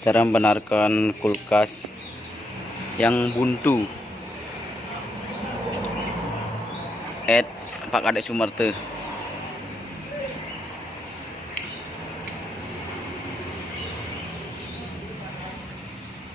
Cara membenarkan kulkas yang buntu. Pak Kadek Sumerte.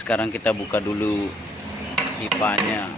Sekarang kita buka dulu pipanya.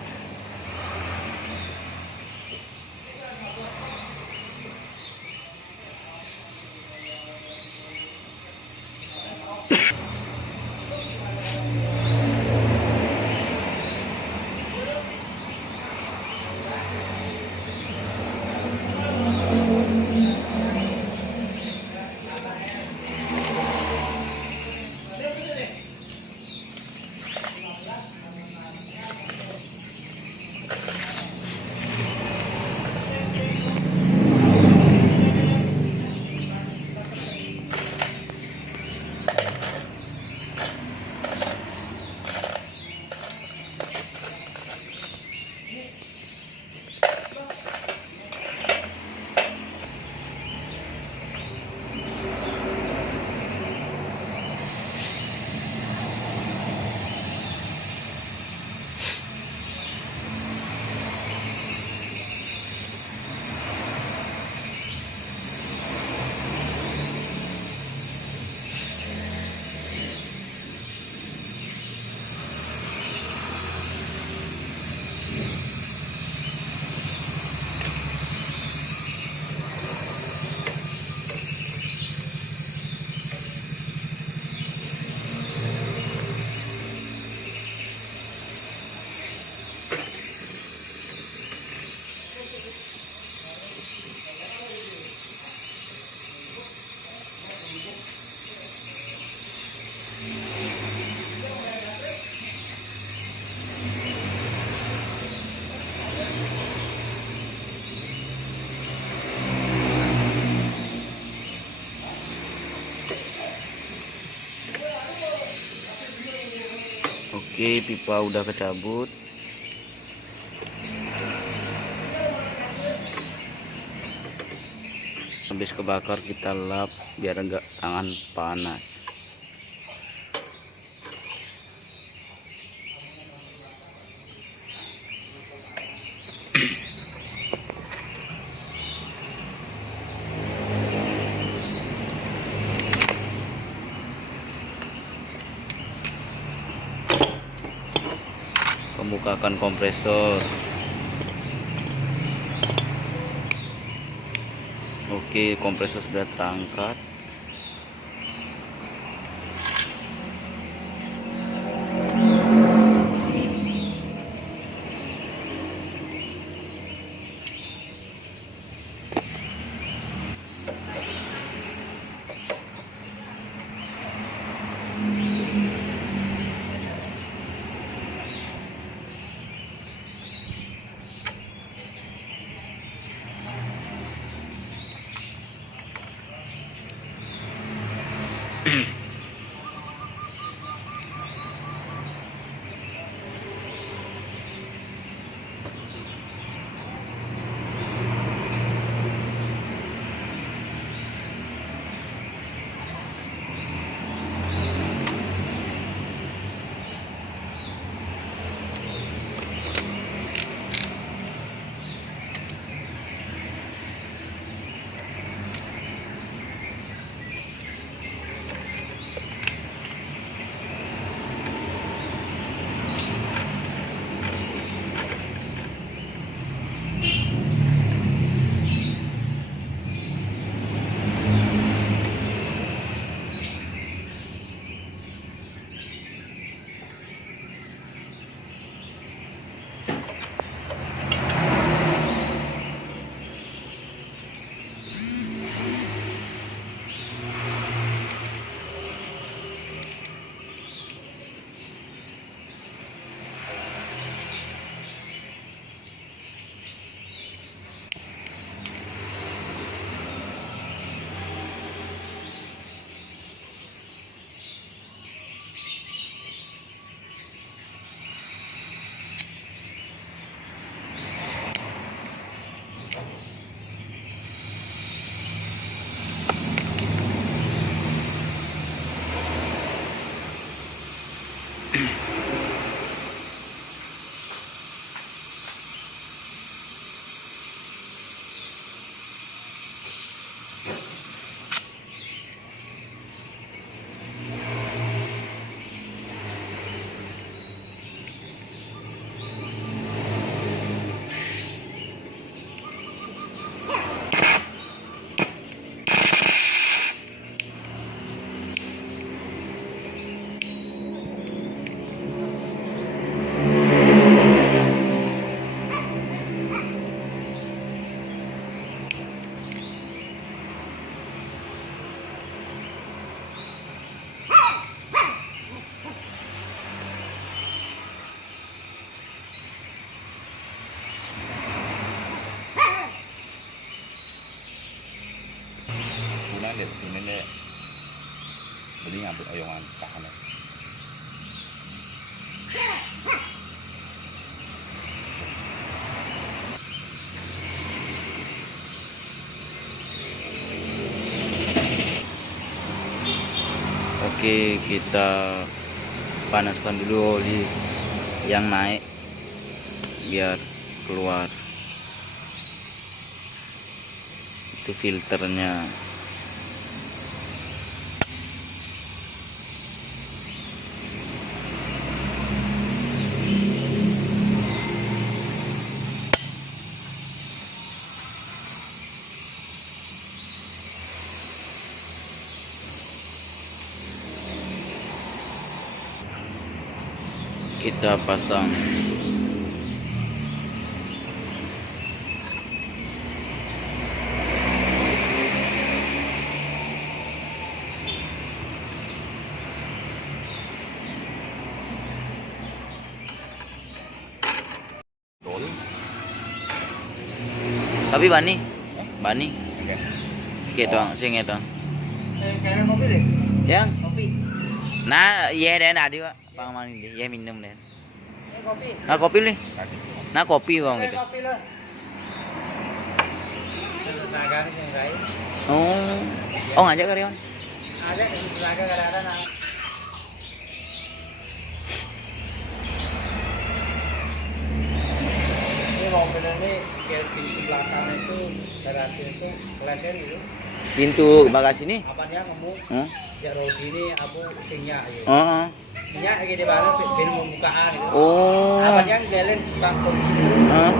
Oke, pipa udah kecabut. Habis kebakar kita lap biar enggak tangan panas. Kemukakan kompresor. Oke, kompresor sudah terangkat. Lihat ini deh, jadi ngambil oyongan tahan. Oke, kita panaskan dulu oli yang naik biar keluar itu filternya. Kita pasang tapi bani gitu sing itu Kayaknya kopi deh. yang Kopi. nah iya deh ada pak pangaman ini ya minum deh Kopi. nah kopi nih nah kopi bang gitu Kopi lah. Tenaga nih yang lain. oh ngajak karyawan Ada yang tenaga kadang-kadang. Ini mobil ini kayak pintu belakang itu garasi itu kelihatan gitu. pintu bagasi nih Apa dia ngomong? oh Ya Rodi ini aku singnya gitu. oh Minyak lagi di mana? Bin pembukaan gitu. oh Apa dia ngelin bangkong. oh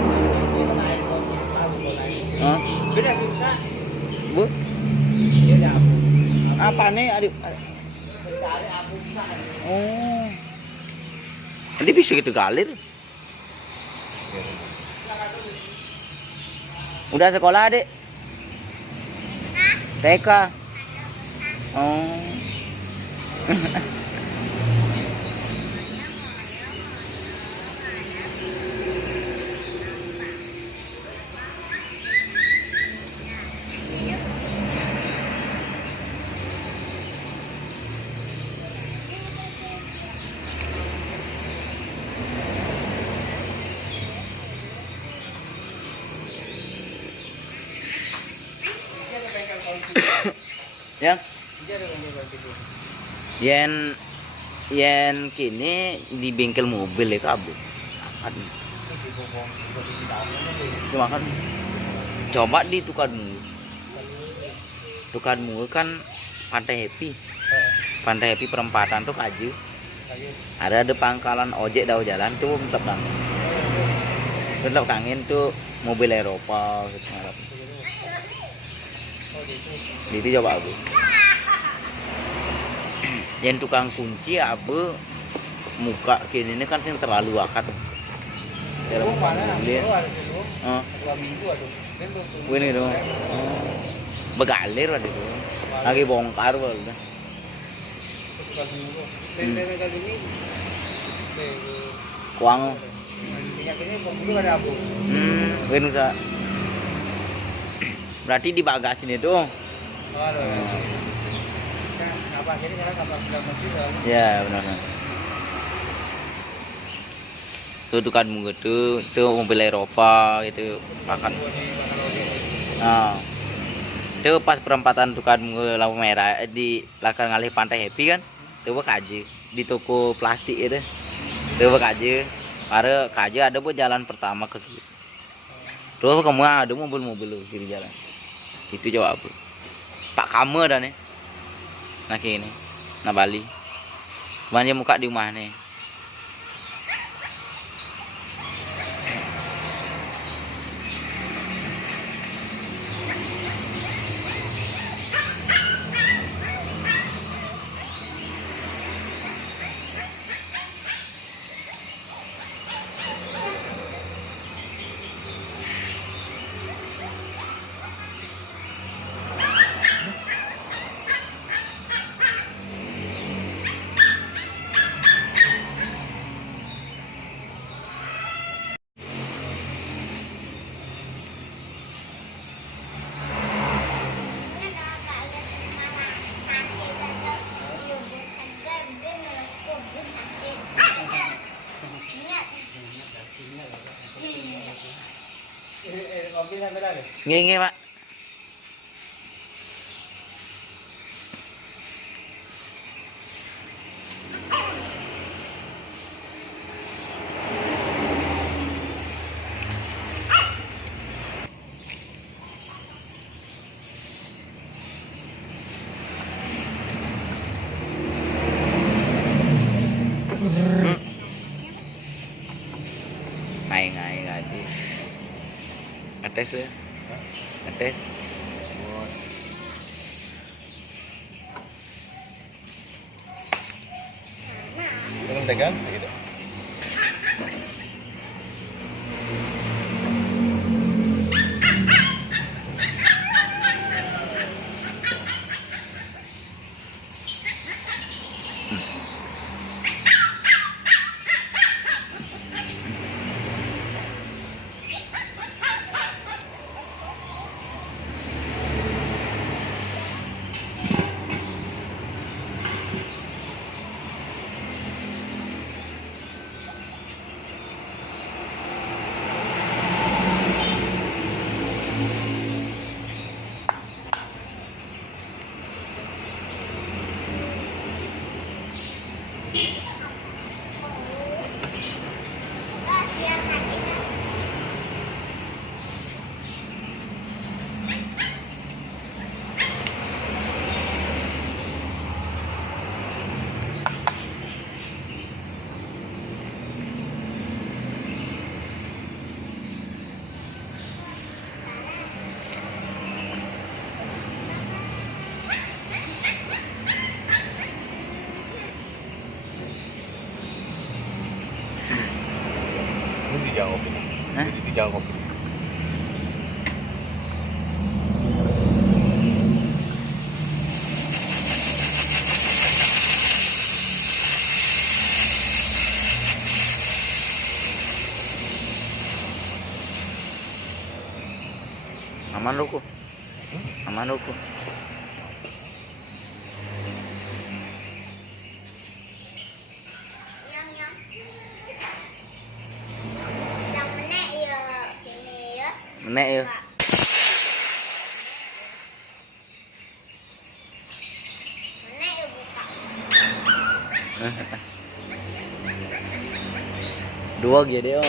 Dia naik mobil, lalu naik. oh Beda bisa. bu Dia nyapu. apa nih adik Mencari abu bisa. oh nanti bisa gitu galir udah sekolah adik TK oh ya yen kini di bengkel mobil ya kabel cuma kan coba di tukarmu kan Pantai Happy perempatan tuh kaju ada pangkalan ojek dah jalan tuh tetap kangen tuh mobil Eropa gitu ngarep. Jadi coba abu yang tukang kunci abu muka kini ini kan sing terlalu wakat Lu mana? dia Lu ada dulu. oh 2 minggu aduh. Kan tuh. ini dong begalir waktu itu lagi bongkar baru dah Tukang minggu. Benda kali ini. kuang Minyak ini pembulu ada abu. ini usah berarti di bagasi ini tuh Aduh. Kan kapas ini karena kapas sudah mesti kan. ya benar tuh tukang tuh mobil Eropa gitu makan nah itu pas perempatan tukang lampu merah di belakang ngalih Pantai Happy kan coba kaji di toko plastik itu. Tuh kaje. Para kaje ada bu jalan pertama ke kiri. Terus kamu ada mobil-mobil lu kiri jalan. Itu jawab aku. Pak kamu dah nih. Nah kini. Nah Bali. Cuman dia muka di rumah nih. Kopi sampai lagi. Nggih, Pak. Ngai ngaji. Ngetes ya. Ngetes. Belum tegang gitu. Ini dijawab. Hah? Ini dijawab. Aman lu ku. Aman lu ku. Menek ya. Dua gitu ya.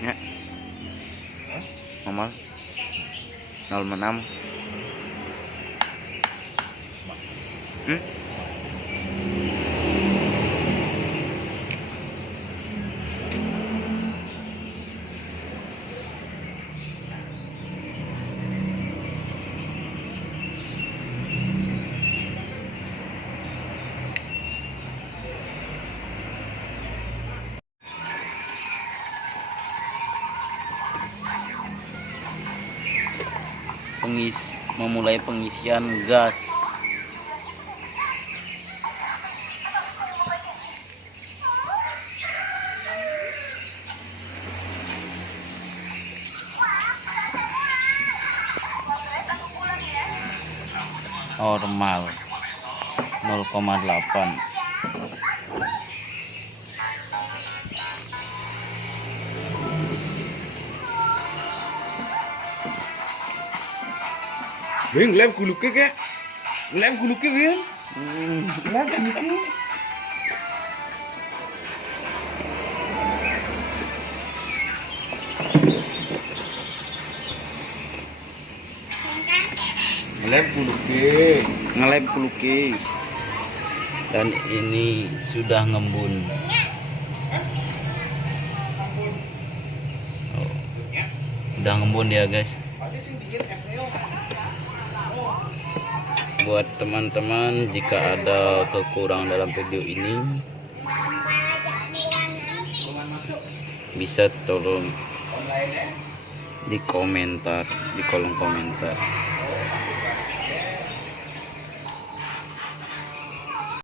Ya. Nomor 06. Hmm? memulai pengisian gas. Normal 0,8. Vin, lem kuluknya kek. Lem kuluknya, Vin. Lem kuluknya. Lem kuluknya. Ngelem kuluki. Dan ini sudah ngembun. Oh, udah ngembun ya guys. Buat teman-teman, jika ada kekurangan dalam video ini, bisa tolong di komentar, di kolom komentar.